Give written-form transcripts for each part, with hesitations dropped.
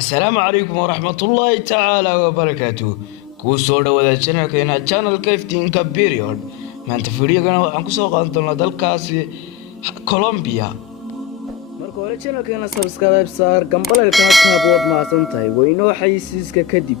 السلام عليكم ورحمة الله تعالى وبركاته. كوسو دوادا channel كيفتين كبيريود ما انت فيديوغنا waxaan ku soo qaadan doonaa dalkaasi Colombia. Marka hore channelkeena subscribe saar gambalelka taabod ma santahay weyno xayisiiska kadib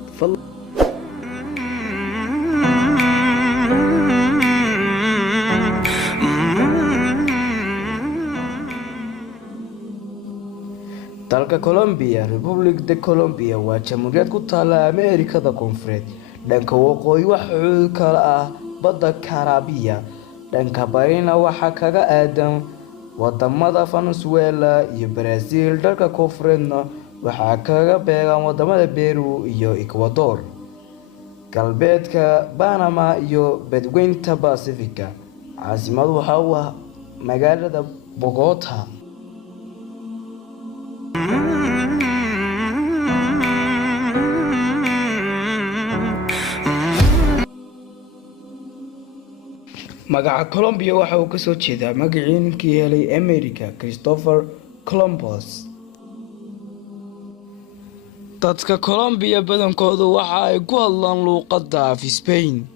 dalka Colombia, Republic de Colombia waa jamhuuriyad ku taala Ameerikada Koonfureed. Dhanka waqooyi waxa kala ah badda Caribeya, dhanka barina waxa kaga aadan wadamada Venezuela iyo Brazil. Dalka Koonfureedna waxa kaga beegan wadamada Peru iyo Ecuador. Galbeedka Panama iyo Badweynta Pacifica. Caasimadu waxa waa magaalada Bogota. magaca Colombia waxa uu ka soo jeedaa magacii ninkii helay America Christopher Columbus. dadka Colombia badankoodu waxa ay ku hadlaan luqadda af Spain,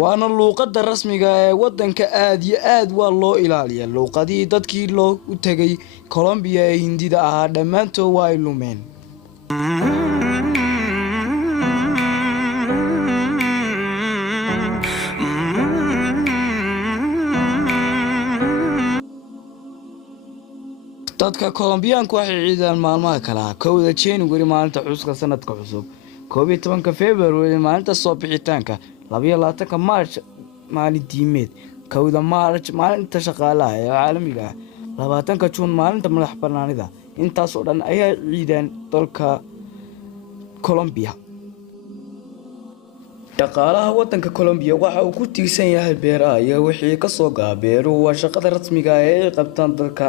waana luqadda rasmiga ah ee wadanka aad iyo aad waa loo ilaaliyaa. luqadii dadkii loo u tagay Colombia ee Hindida ahaa dhamaantood waa ay lumeen. dadka Colombiyaanku waxay ciidaan maalmaha kala ah 1 January maalinta xuska sanadka cusub, 11 February maalinta soo bixitaanka, 22 March maalin diimeed, 1 March maalinta shaqaalaha ee caalamiga ah, 20 June maalinta madax bannaanida. intaas oo dhan ayaa ciidaan dalka Colombia. dhaqaalaha wadanka Colombia waxa uu ku tiirsan yahay beeraha iyo wixii ka soo go'a beeruhu. waa shaqada rasmiga ah ee ay qabtaan dalka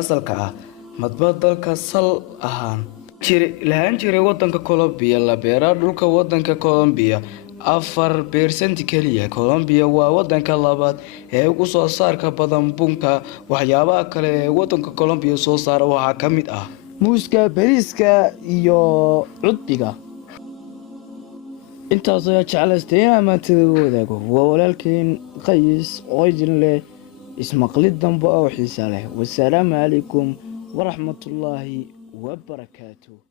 asalka ah madbad dalka sal ahaan jiray wadanka Colombia. la beeraa dhulka wadanka Colombia 4% kaliya. Colombia waa wadanka labaad ee ugu soo saarka badan bunka. waxyaabaha kale ee wadanka Colombia soo saara waxa kamid ah muuska, bariiska iyo cudbiga. intaas ayaa jeclaystay amaantada wadaago. waa walaalkeen Qays oo idin leh ismaqlid dambe oo xiiso leh. wassalaamu calaykum waraxmatullaahi wabarakaatuh.